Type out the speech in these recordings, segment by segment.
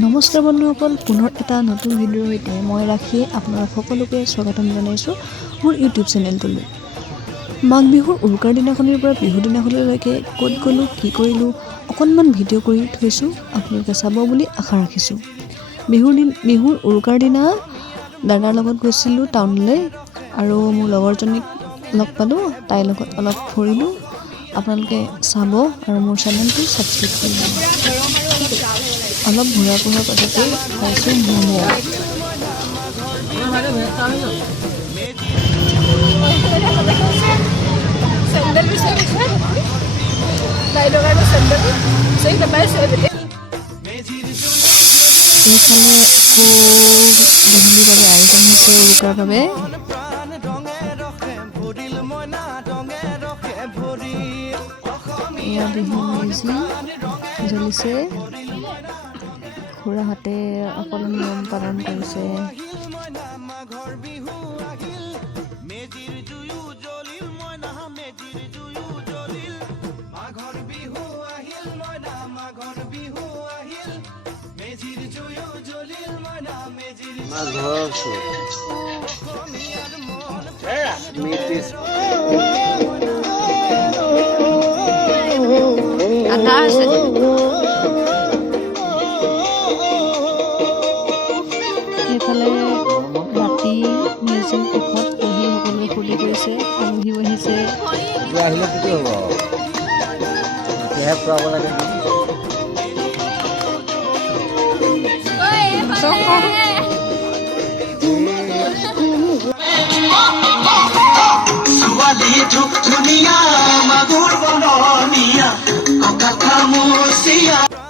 নমস্কাৰ বন্ধুসকল, পুনৰ এটা নতুন ভিডিঅ'ৰ সৈতে মই ৰাখিয়ে আপোনালোক সকলোকে স্বাগতম জনাইছোঁ মোৰ ইউটিউব চেনেলটোলৈ। মাঘ বিহুৰ উৰুকাৰ দিনাখনৰ পৰা বিহু দিনাখনলৈকে ক'ত গ'লোঁ, কি কৰিলোঁ, অকণমান ভিডিঅ' কৰি থৈছোঁ, আপোনালোকে চাব বুলি আশা ৰাখিছোঁ। বিহুৰ উৰুকাৰ দিনা দাদাৰ লগত গৈছিলোঁ টাউনলৈ আৰু মোৰ লগৰজনীক লগ পালোঁ, তাইৰ লগত অলপ ফুৰিলোঁ। আপোনালোকে চাব আৰু মোৰ চেনেলটো ছাবস্ক্ৰাইব কৰিব। অলপ ঘূৰা ফুৰাৰ পাছতে খাইছোঁ ম'ম'। এইফালে আকৌ গধূলিৰ বাবে আয়োজন হৈছে উৰুকাৰ বাবে। এয়া বিহু মেজি জ্বলিছে, খুৰাহঁতে সকলো নিয়ম পালন কৰিছে। এইফালে ৰাতি মেজিৰ কাষত বহি সকলোৱে ফূৰ্তি কৰিছে, আলহীও আহিছে। আহিলে কি হ'ব, এতিয়াহে ফুৰাব লাগে।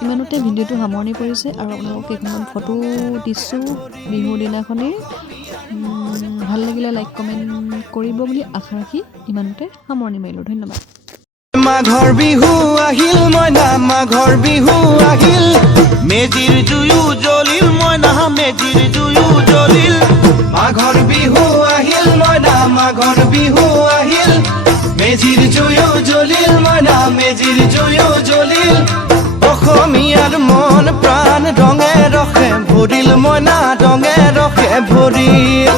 ইমানতে ভিডিঅ'টো সামৰণি পৰিছে আৰু আপোনালোকক কেইখনমান ফটো দিছোঁ বিহুৰ দিনাখনেই। ভাল লাগিলে লাইক কমেণ্ট কৰিব বুলি আশা ৰাখি ইমানতে সামৰণি মাৰিলোঁ। ধন্যবাদ। মাঘৰ বিহু আহিল মইনা, মাঘৰ বিহু আহিল, মেজিৰ জুয়ো জ্বলিল মইনা, মেজিৰ জুয়ো জ্বলিল। মাঘৰ বিহু আহিল মইনা, মাঘৰ বিহু আহিল, মেজিৰ জুয়ো জ্বলিল মইনা, মেজিৰ জুয়ো জ্বলিল। অসমীয়াৰ মন প্ৰাণ ৰঙে ৰসে ভৰিল মইনা, ৰঙে ৰসে ভৰিল।